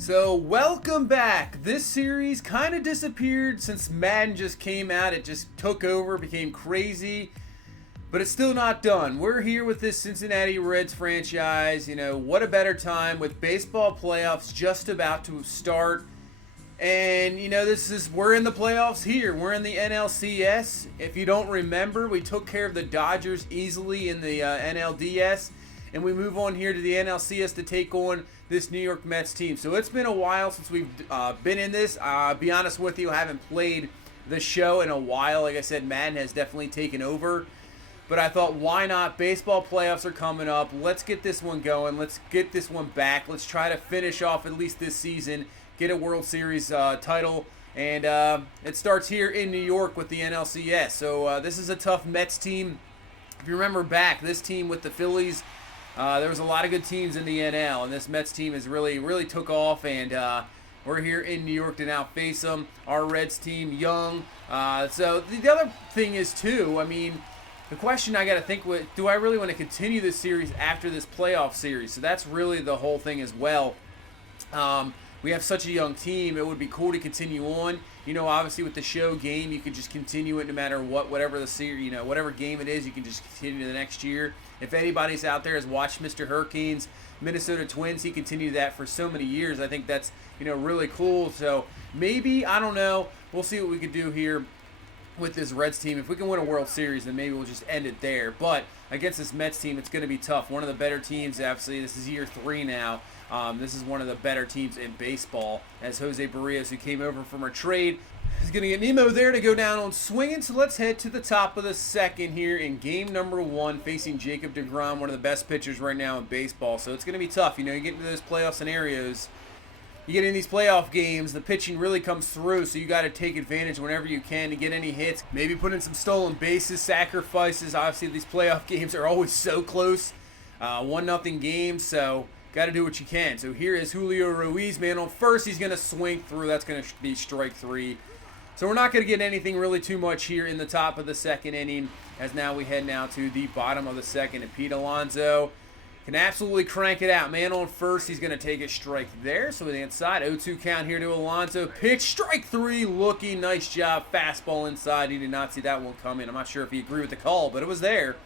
So welcome back. This series kind of disappeared since Madden just came out. It just took over, became crazy, but it's still not done. We're here with this Cincinnati Reds franchise. You know, what a better time with baseball playoffs just about to start. And you know, we're in the playoffs here. We're in the NLCS. If you don't remember, we took care of the Dodgers easily in the NLDS, and we move on here to the NLCS to take on this New York Mets team. So it's been a while since we've been in this. Be honest with you, I haven't played the show in a while. Like I said, Madden has definitely taken over. But I thought, why not? Baseball playoffs are coming up. Let's get this one going. Let's get this one back. Let's try to finish off at least this season, get a World Series title. And it starts here in New York with the NLCS. So this is a tough Mets team. If you remember back, this team with the Phillies, there was a lot of good teams in the NL, and this Mets team has really took off, and we're here in New York to now face them. Our Reds team, young. So the other thing is, too, I mean, the question I got to think with, do I really want to continue this series after this playoff series? So that's really the whole thing as well. We have such a young team, it would be cool to continue on. You know, obviously with the show game, you can just continue it no matter what, whatever the series, you know, whatever game it is, you can just continue the next year. If anybody's out there has watched Mr. Hurricanes, Minnesota Twins, he continued that for so many years. I think that's, you know, really cool. So maybe, I don't know, we'll see what we could do here with this Reds team. If we can win a World Series, then maybe we'll just end it there. But against this Mets team, it's going to be tough. One of the better teams, obviously. This is year 3 now. This is one of the better teams in baseball, as Jose Barrios, who came over from our trade, is going to get Nemo there to go down on swinging. So let's head to the top of the second here in game number 1, facing Jacob deGrom, one of the best pitchers right now in baseball. So it's going to be tough. You know, you get into those playoff scenarios, you get in these playoff games, the pitching really comes through, so you got to take advantage whenever you can to get any hits. Maybe put in some stolen bases, sacrifices. Obviously, these playoff games are always so close. 1-0 games, so got to do what you can. So here is Julio Ruiz, man on first. He's going to swing through. That's going to be strike 3. So we're not going to get anything really too much here in the top of the second inning, as now we head now to the bottom of the second. And Pete Alonso can absolutely crank it out. Man on first, he's going to take a strike there. So with the inside, 0-2 count here to Alonso. Pitch, strike 3, looking, nice job. Fastball inside. He did not see that one coming. I'm not sure if he agreed with the call, but it was there.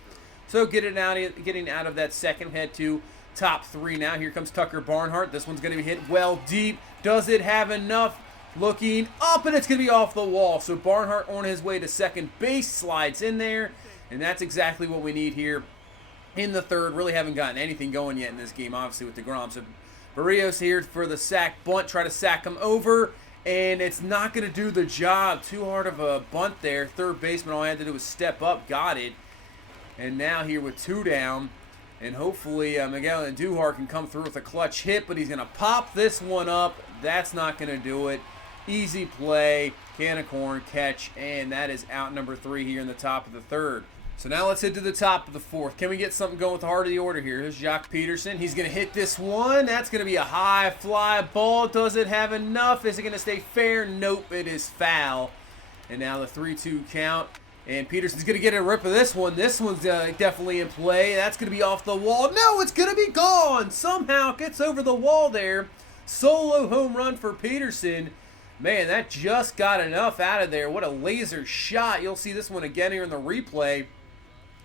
So getting out of that second, head to top 3 now. Here comes Tucker Barnhart. This one's going to be hit well deep. Does it have enough? Looking up, and it's going to be off the wall. So Barnhart on his way to second base, slides in there, and that's exactly what we need here in the third. Really haven't gotten anything going yet in this game, obviously, with deGrom. So Barrios here for the sack bunt, try to sack him over, and it's not going to do the job. Too hard of a bunt there. Third baseman, all I had to do was step up, got it. And now here with 2 down, and hopefully Miguel Andujar can come through with a clutch hit, but he's going to pop this one up. That's not going to do it. Easy play, can of corn, catch, and that is out number 3 here in the top of the third. So now let's head to the top of the fourth. Can we get something going with the heart of the order here? Here's Jock Peterson. He's going to hit this one. That's going to be a high fly ball. Does it have enough? Is it going to stay fair? Nope, it is foul. And now the 3-2 count. And Peterson's going to get a rip of this one. This one's definitely in play. That's going to be off the wall. No, it's going to be gone. Somehow gets over the wall there. Solo home run for Peterson. Man, that just got enough out of there. What a laser shot. You'll see this one again here in the replay.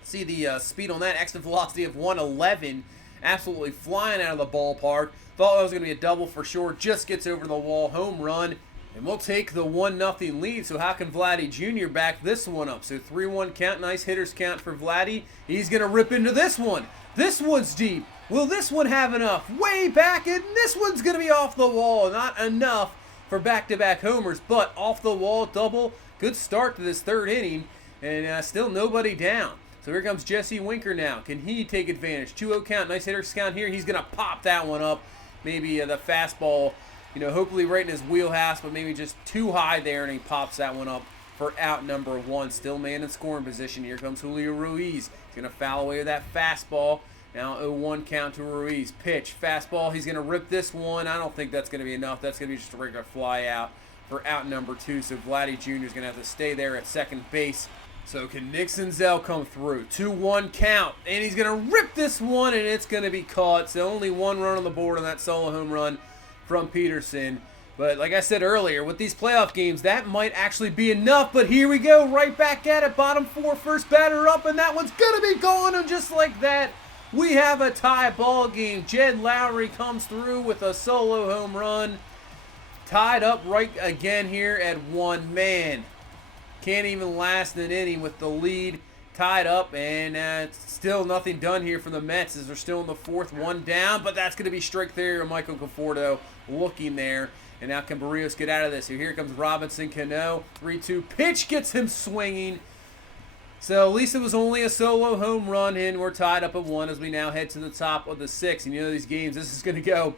See the speed on that. Exit velocity of 111. Absolutely flying out of the ballpark. Thought that was going to be a double for sure. Just gets over the wall. Home run. And we'll take the 1-0 lead. So how can Vladdy Jr. back this one up? So 3-1 count. Nice hitters count for Vladdy. He's going to rip into this one. This one's deep. Will this one have enough? Way back, and this one's going to be off the wall. Not enough for back-to-back homers, but off the wall double. Good start to this third inning, and still nobody down. So here comes Jesse Winker now. Can he take advantage? 2-0 count, nice hitters count here. He's going to pop that one up. Maybe the fastball, you know, hopefully right in his wheelhouse, but maybe just too high there, and he pops that one up for out number 1. Still man in scoring position. Here comes Julio Ruiz. He's going to foul away with that fastball. Now 0-1 count to Ruiz. Pitch, fastball. He's going to rip this one. I don't think that's going to be enough. That's going to be just a regular fly out for out number 2. So Vladdy Jr. is going to have to stay there at second base. So can Nick Senzel come through? 2-1 count. And he's going to rip this one, and it's going to be caught. So only 1 run on the board on that solo home run from Peterson. But like I said earlier, with these playoff games, that might actually be enough. But here we go, right back at it. Bottom four, first batter up, and that one's going to be gone. And just like that, we have a tie ball game. Jed Lowry comes through with a solo home run. Tied up right again here at 1. Man, can't even last an inning with the lead tied up, and still nothing done here for the Mets as they're still in the fourth, 1 down. But that's going to be strike there. Michael Conforto looking there. And now can Barrios get out of this? So here comes Robinson Cano. 3-2 pitch gets him swinging. So at least it was only a solo home run, and we're tied up at 1 as we now head to the top of the 6th. And you know these games, this is going to go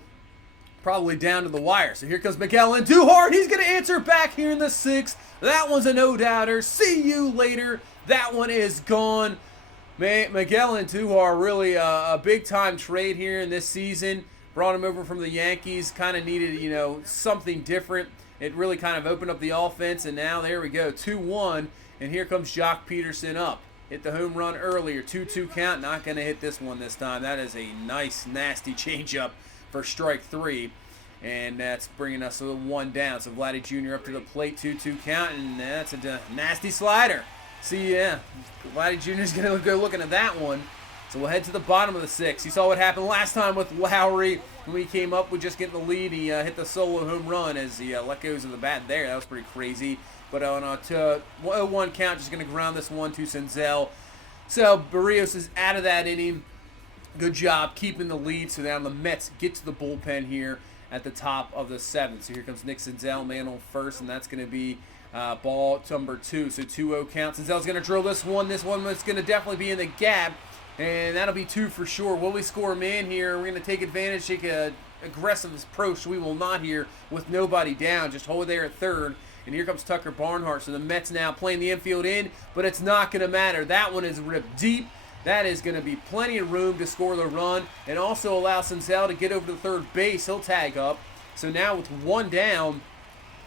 probably down to the wire. So here comes Miguel Andujar. He's going to answer back here in the 6th. That one's a no-doubter. See you later. That one is gone. Miguel Andujar really a big-time trade here in this season. Brought him over from the Yankees. Kind of needed, something different. It really kind of opened up the offense, and now there we go, 2-1. And here comes Jock Peterson up. Hit the home run earlier. 2-2 count. Not going to hit this one this time. That is a nice, nasty changeup for strike 3. And that's bringing us to 1 down. So Vladdy Jr. up to the plate. 2-2 count. And that's a nasty slider. See, yeah, Vladdy Jr. is going to go looking at that one. So we'll head to the bottom of the 6th. You saw what happened last time with Lowry. When he came up with just getting the lead, he hit the solo home run as he let goes of the bat there. That was pretty crazy. But on a 0-1 count, just going to ground this one to Senzel. So Barrios is out of that inning. Good job keeping the lead. So now the Mets get to the bullpen here at the top of the 7th. So here comes Nick Senzel, man on first, and that's going to be ball number 2. So 2-0 count. Senzel's going to drill this one. This one is going to definitely be in the gap. And that'll be 2 for sure. Will we score a man here? We're going to take advantage, take an aggressive approach. We will not here with nobody down. Just hold there at third. And here comes Tucker Barnhart. So the Mets now playing the infield in, but it's not going to matter. That one is ripped deep. That is going to be plenty of room to score the run and also allow Senzel to get over to third base. He'll tag up. So now with 1 down,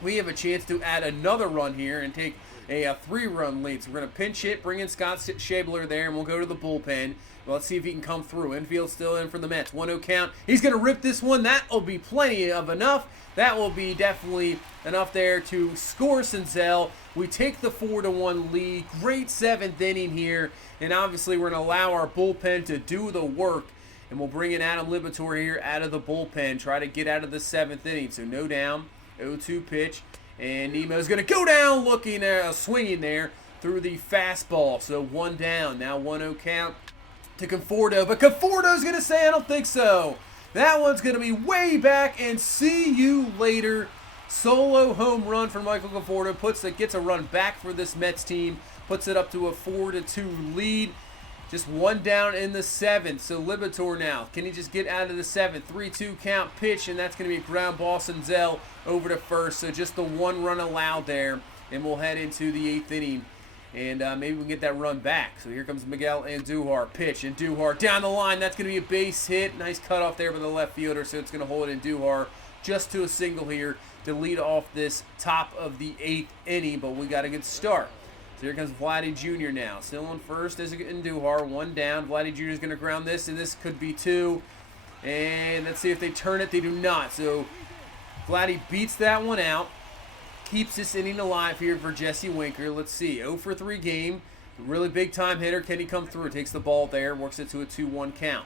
we have a chance to add another run here and take a 3-run lead. So we're going to pinch hit, bring in Scott Shabler there, and we'll go to the bullpen. Well, let's see if he can come through. Infield still in for the Mets. 1-0 count. He's going to rip this one. That will be plenty of enough. That will be definitely enough there to score Senzel. We take the 4-1 lead. Great 7th inning here. And obviously we're going to allow our bullpen to do the work. And we'll bring in Adam Libator here out of the bullpen. Try to get out of the 7th inning. So no down. 0-2 pitch. And Nemo's going to go down looking, swinging there through the fastball. So 1 down. Now 1-0 count to Conforto. But Conforto's going to say, I don't think so. That one's going to be way back, and see you later. Solo home run for Michael Conforto. Gets a run back for this Mets team. Puts it up to a 4-2 lead. Just 1 down in the 7th. So Libator now. Can he just get out of the 7th? 3-2 count pitch, and that's going to be a ground ball. Senzel over to first. So just the 1 run allowed there. And we'll head into the 8th inning. And maybe we can get that run back. So here comes Miguel Andujar. Pitch. Andujar down the line. That's going to be a base hit. Nice cutoff there by the left fielder. So it's going to hold Andujar just to a single here to lead off this top of the 8th inning. But we got a good start. So here comes Vladdy Jr. now. Still on first as Andujar. 1 down. Vladdy Jr. is going to ground this. And this could be 2. And let's see if they turn it. They do not. So Vladdy beats that one out. Keeps this inning alive here for Jesse Winker. Let's see. 0 for 3 game. Really big time hitter. Can he come through? Takes the ball there. Works it to a 2-1 count.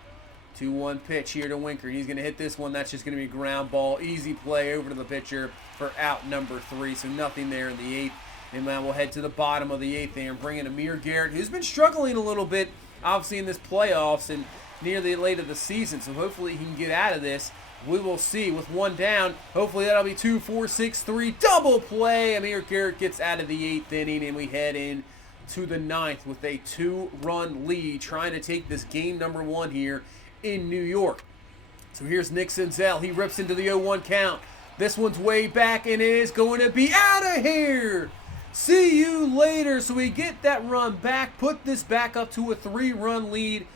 2-1 pitch here to Winker. He's going to hit this one. That's just going to be a ground ball. Easy play over to the pitcher for out number 3. So nothing there in the 8th. And now we'll head to the bottom of the 8th there and bring in Amir Garrett, who's been struggling a little bit, obviously, in this playoffs and near the late of the season. So hopefully he can get out of this. We will see with 1 down. Hopefully that'll be 2, 4, 6, 3. Double play. Amir Garrett gets out of the 8th inning, and we head in to the 9th with a 2-run lead, trying to take this game number 1 here in New York. So here's Nick Senzel. He rips into the 0-1 count. This one's way back, and it is going to be out of here. See you later. So we get that run back, put this back up to a 3-run lead.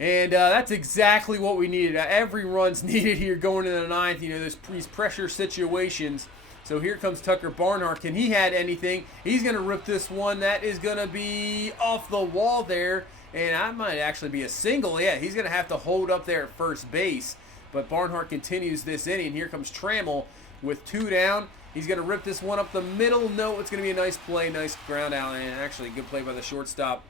And that's exactly what we needed. Every run's needed here going into the 9th. You know, there's these pressure situations. So here comes Tucker Barnhart. Can he add anything? He's going to rip this one. That is going to be off the wall there. And I might actually be a single. Yeah, he's going to have to hold up there at first base. But Barnhart continues this inning. Here comes Trammell with 2 down. He's going to rip this one up the middle. No, it's going to be a nice play, nice ground out, and actually a good play by the shortstop.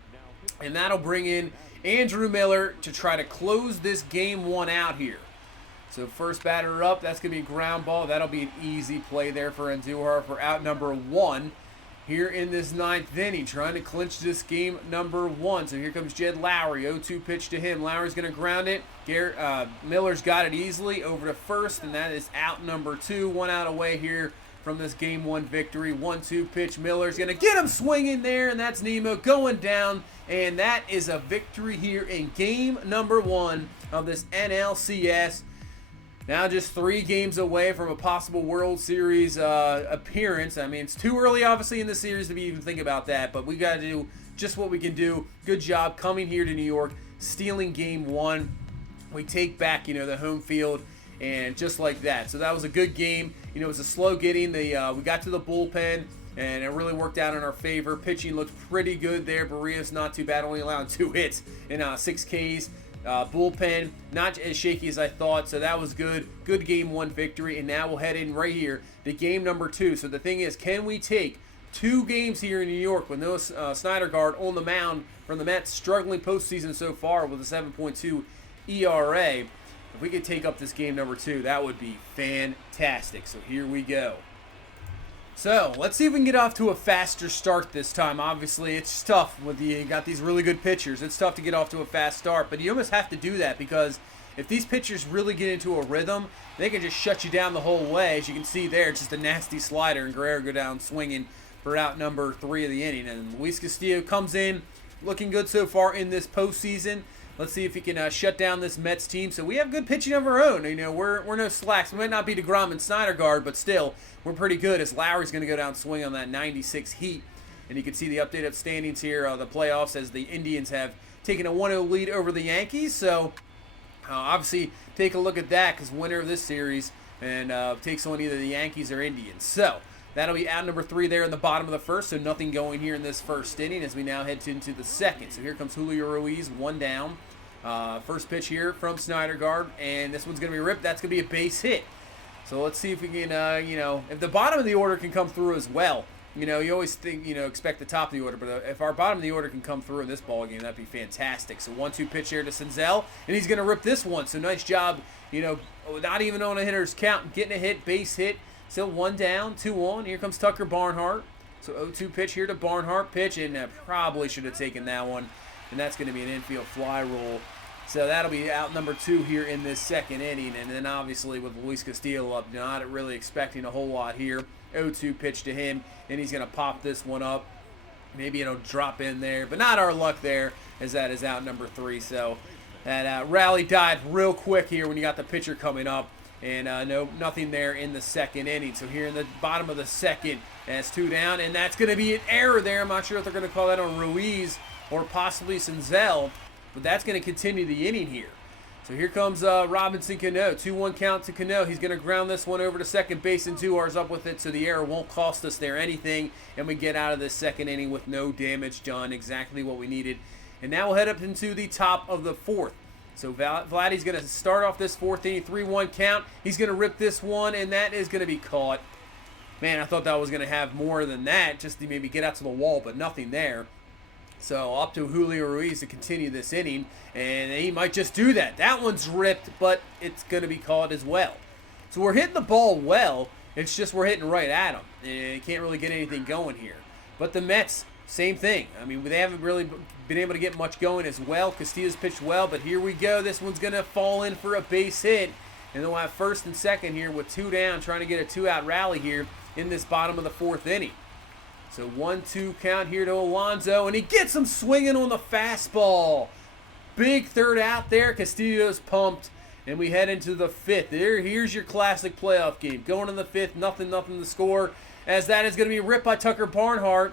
And that'll bring in Andrew Miller to try to close this game 1 out here. So first batter up, that's going to be a ground ball. That'll be an easy play there for Andujar for out number 1 here in this 9th inning, trying to clinch this game number 1. So here comes Jed Lowry, 0-2 pitch to him. Lowry's going to ground it. Miller's got it easily over to first, and that is out number 2. 1 out away here from this game 1 victory. 1-2 pitch. Miller's going to get him swinging there, and that's Nemo going down. And that is a victory here in game number 1 of this NLCS. Now just 3 games away from a possible World Series appearance. I mean, it's too early, obviously, in the series to be even think about that, but we got to do just what we can do. Good job coming here to New York, stealing game 1. We take back, the home field, and just like that. So that was a good game. It was a slow getting. We got to the bullpen, and it really worked out in our favor. Pitching looked pretty good there. Barrios not too bad, only allowing 2 hits and 6 Ks. Bullpen not as shaky as I thought, so that was good. Good game 1 victory, and now we'll head in right here to game number 2. So the thing is, can we take 2 games here in New York with no Syndergaard on the mound from the Mets, struggling postseason so far with a 7.2 ERA? If we could take up this game number 2, that would be fantastic. So here we go. So let's see if we can get off to a faster start this time. Obviously, it's tough with you got these really good pitchers. It's tough to get off to a fast start, but you almost have to do that because if these pitchers really get into a rhythm, they can just shut you down the whole way. As you can see there, it's just a nasty slider, and Guerrero go down swinging for out number 3 of the inning. And Luis Castillo comes in looking good so far in this postseason. Let's see if he can shut down this Mets team. So we have good pitching of our own. We're no slacks. We might not be DeGrom and Syndergaard, but still, we're pretty good as Lowry's going to go down swing on that 96 heat. And you can see the updated standings here, the playoffs, as the Indians have taken a 1-0 lead over the Yankees. So obviously, take a look at that because winner of this series and takes on either the Yankees or Indians. So that'll be out number 3 there in the bottom of the first. So nothing going here in this first inning as we now head into the second. So here comes Julio Ruiz, 1 down. First pitch here from Syndergaard, and this one's going to be ripped. That's going to be a base hit. So let's see if we can, if the bottom of the order can come through as well. You always think, expect the top of the order, but if our bottom of the order can come through in this ball game, that'd be fantastic. So 1-2 pitch here to Senzel, and he's going to rip this one. So nice job, not even on a hitter's count, getting a hit, base hit. Still 1 down, 2 on. Here comes Tucker Barnhart. So 0-2 pitch here to Barnhart, pitch, and probably should have taken that one. And that's going to be an infield fly roll. So that'll be out number 2 here in this second inning. And then obviously with Luis Castillo up, not really expecting a whole lot here. 0-2 pitch to him, and he's going to pop this one up. Maybe it'll drop in there, but not our luck there, as that is out number 3. So that rally died real quick here when you got the pitcher coming up. And nothing there in the second inning. So here in the bottom of the second, that's 2 down, and that's going to be an error there. I'm not sure if they're going to call that on Ruiz or possibly Senzel, but that's going to continue the inning here. So here comes Robinson Cano. 2-1 count to Cano. He's going to ground this one over to second base, and 2 R's up with it, so the error won't cost us there anything, and we get out of this second inning with no damage done. Exactly what we needed. And now we'll head up into the top of the 4th. So Vladdy's going to start off this 4th inning, 3-1 count. He's going to rip this one, and that is going to be caught. Man, I thought that was going to have more than that, just to maybe get out to the wall, but nothing there. So up to Julio Ruiz to continue this inning, and he might just do that. That one's ripped, but it's going to be caught as well. So we're hitting the ball well. It's just we're hitting right at him. And can't really get anything going here. But the Mets, same thing. I mean, they haven't really been able to get much going as well. Castillo's pitched well, but here we go. This one's going to fall in for a base hit. And then we'll have first and second here with 2 down, trying to get a 2-out rally here in this bottom of the 4th inning. So 1-2 count here to Alonso, and he gets him swinging on the fastball. Big 3rd out there. Castillo's pumped, and we head into the 5th. Here's your classic playoff game. Going in the 5th, nothing to score, as that is going to be ripped by Tucker Barnhart.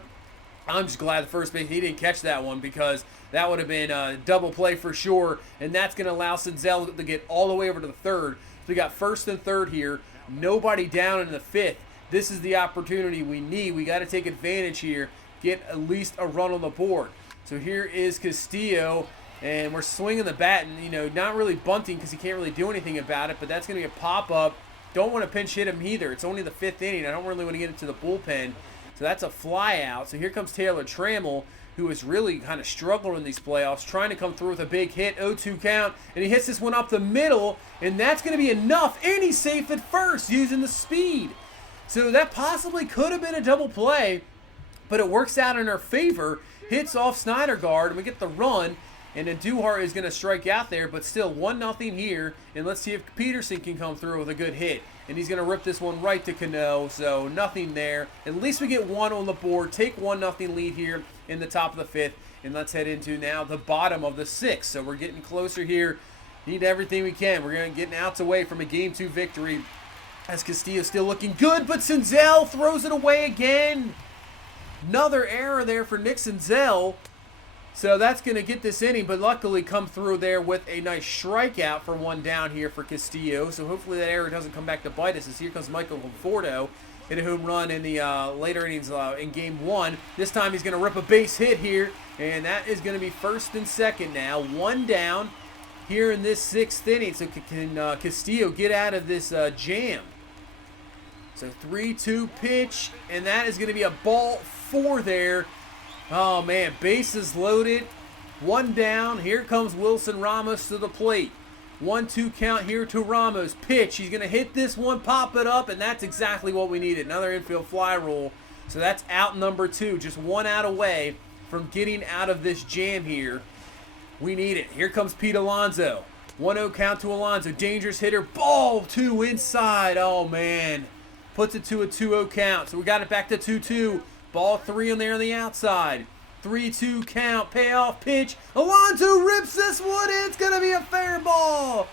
I'm just glad the first base, he didn't catch that one, because that would have been a double play for sure, and that's going to allow Senzel to get all the way over to the 3rd. So we got 1st and 3rd here. Nobody down in the 5th. This is the opportunity we need. We got to take advantage here, get at least a run on the board. So here is Castillo, And we're swinging the bat and, not really bunting because he can't really do anything about it. But that's going to be a pop-up. Don't want to pinch hit him either. It's only the 5th inning. I don't really want to get into the bullpen. So that's a fly out. So here comes Taylor Trammell, who is really kind of struggling in these playoffs, trying to come through with a big hit, 0-2 count, and he hits this one up the middle, and that's going to be enough, and he's safe at first using the speed. So that possibly could have been a double play, but it works out in our favor, hits off Snydergaard, and we get the run, and then Duhart is going to strike out there, but still 1-0 here, and let's see if Peterson can come through with a good hit. And he's going to rip this one right to Cano, so nothing there. At least we get one on the board, take 1-0 lead here in the top of the 5th, and let's head into now the bottom of the 6th. So we're getting closer here. Need everything we can. We're going to get outs away from a Game 2 victory as Castillo's still looking good, but Senzel throws it away again. Another error there for Nick Senzel. So that's going to get this inning, but luckily come through there with a nice strikeout for 1 down here for Castillo. So hopefully that error doesn't come back to bite us, as here comes Michael Conforto. Hit a home run in the later innings in Game 1. This time he's going to rip a base hit here, and that is going to be 1st and 2nd now. 1 down here in this 6th inning. So can Castillo get out of this jam? So 3-2 pitch, and that is going to be a ball 4 there. Oh, man, bases loaded. 1 down. Here comes Wilson Ramos to the plate. 1-2 count here to Ramos. Pitch. He's going to hit this one, pop it up, and that's exactly what we needed. Another infield fly roll. So that's out number 2. Just 1 out away from getting out of this jam here. We need it. Here comes Pete Alonso. 1-0 count to Alonso. Dangerous hitter. Ball 2 inside. Oh, man. Puts it to a 2-0 count. So we got it back to 2-2. Ball 3 on there on the outside. 3-2 count. Payoff pitch. Alonso rips this one in. It's going to be a fair ball.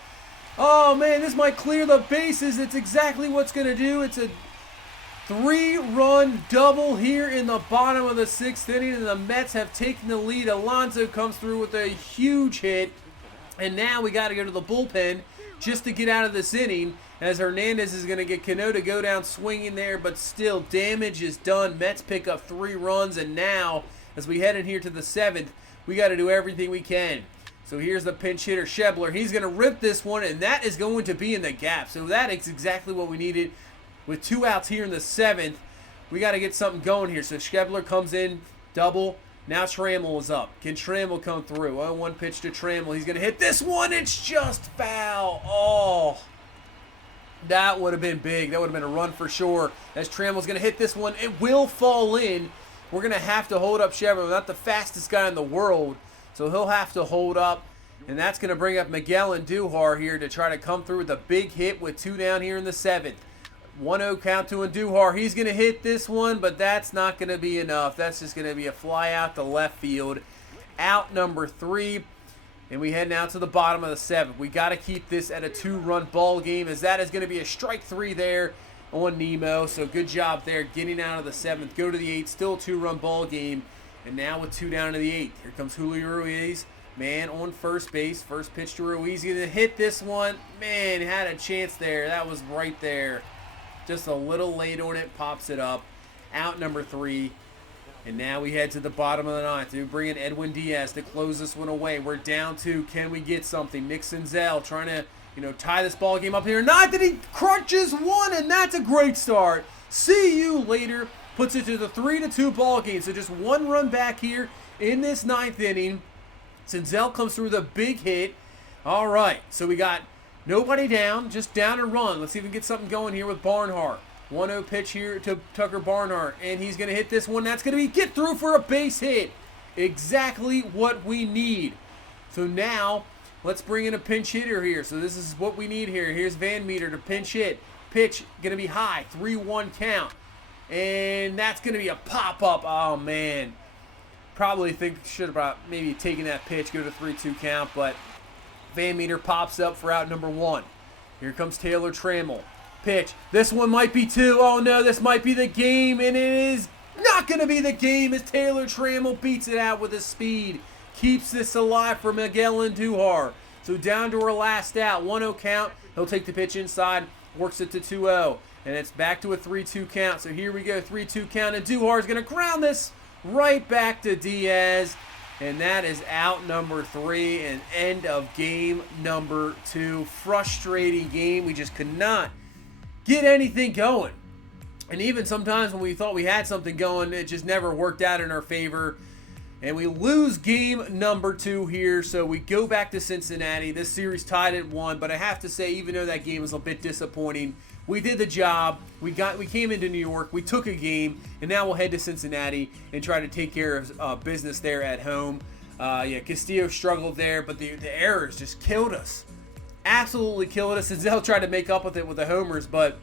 Oh, man, this might clear the bases. It's exactly what's going to do. It's a 3-run double here in the bottom of the 6th inning, and the Mets have taken the lead. Alonso comes through with a huge hit, and now we got to go to the bullpen just to get out of this inning, as Hernandez is going to get Cano to go down swinging there, but still damage is done. Mets pick up 3 runs, and now as we head in here to the 7th, we got to do everything we can. So here's the pinch hitter, Schebler. He's going to rip this one, and that is going to be in the gap. So that is exactly what we needed. With 2 outs here in the 7th, we got to get something going here. So Schebler comes in, double. Now Trammell is up. Can Trammell come through? 0-1 pitch to Trammell. He's going to hit this one. It's just foul. Oh, that would have been big. That would have been a run for sure. As Trammell's going to hit this one, it will fall in. We're going to have to hold up Schebler. Not the fastest guy in the world, so he'll have to hold up. And that's going to bring up Miguel Andujar here to try to come through with a big hit with 2 down here in the 7th. 1-0 count to Andujar. He's going to hit this one, but that's not going to be enough. That's just going to be a fly out to left field. Out number 3. And we head now to the bottom of the 7th. We got to keep this at a 2-run ball game, as that is going to be a strike 3 there on Nemo. So good job there getting out of the 7th. Go to the 8th. Still a 2-run ball game. And now with 2 down to the 8th. Here comes Julio Ruiz. Man on first base. First pitch to Ruiz. He's going to hit this one. Man, had a chance there. That was right there. Just a little late on it. Pops it up. Out number 3. And now we head to the bottom of the 9th. We bring in Edwin Diaz to close this one away. We're down 2. Can we get something? Nick Senzel trying to, tie this ball game up here. Not that he crunches one, and that's a great start. See you later. Puts it to the 3-2 ball game. So just 1 run back here in this 9th inning. Senzel comes through with a big hit. All right, so we got nobody down, just down a run. Let's see if we can get something going here with Barnhart. 1-0 pitch here to Tucker Barnhart, and he's going to hit this one. That's going to be get through for a base hit. Exactly what we need. So now let's bring in a pinch hitter here. So this is what we need here. Here's Van Meter to pinch hit. Pitch going to be high, 3-1 count. And that's going to be a pop-up. Oh, man. Probably should have maybe taken that pitch, go to 3-2 count, but Van Meter pops up for out number 1. Here comes Taylor Trammell. Pitch. This one might be 2. Oh, no, this might be the game, and it is not going to be the game as Taylor Trammell beats it out with his speed. Keeps this alive for Miguel Andujar. So down to our last out. 1-0 count. He'll take the pitch inside, works it to 2-0, and it's back to a 3-2 count. So here we go, 3-2 count. Andujar is going to ground this right back to Diaz. And that is out number 3 and end of game number 2. Frustrating game. We just could not get anything going. And even sometimes when we thought we had something going, it just never worked out in our favor. And we lose game number 2 here, so we go back to Cincinnati. This series tied at 1, but I have to say, even though that game was a bit disappointing, we did the job. We came into New York, we took a game, and now we'll head to Cincinnati and try to take care of business there at home. Yeah, Castillo struggled there, but the errors just killed us. Absolutely killed us. Zenzel tried to make up with it with the homers, but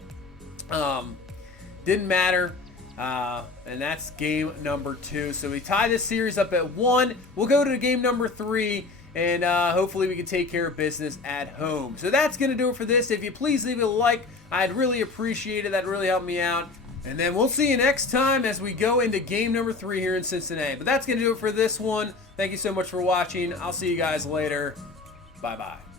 didn't matter. And that's game number 2. So we tie this series up at 1. We'll go to game number 3, and hopefully we can take care of business at home. So that's going to do it for this. If you please leave a like, I'd really appreciate it. That'd really help me out. And then we'll see you next time as we go into game number 3 here in Cincinnati. But that's going to do it for this one. Thank you so much for watching. I'll see you guys later. Bye-bye.